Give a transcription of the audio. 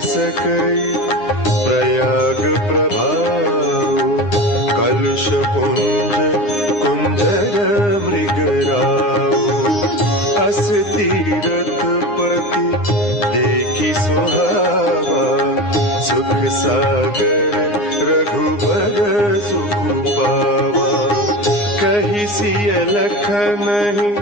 सकई प्रयाग प्रभाव कलश पुंज कुंजर मृगराव अस तीरथ पति देखी सुहावा सुख सागर रघुबर सुख पावा कही सिय लख नहीं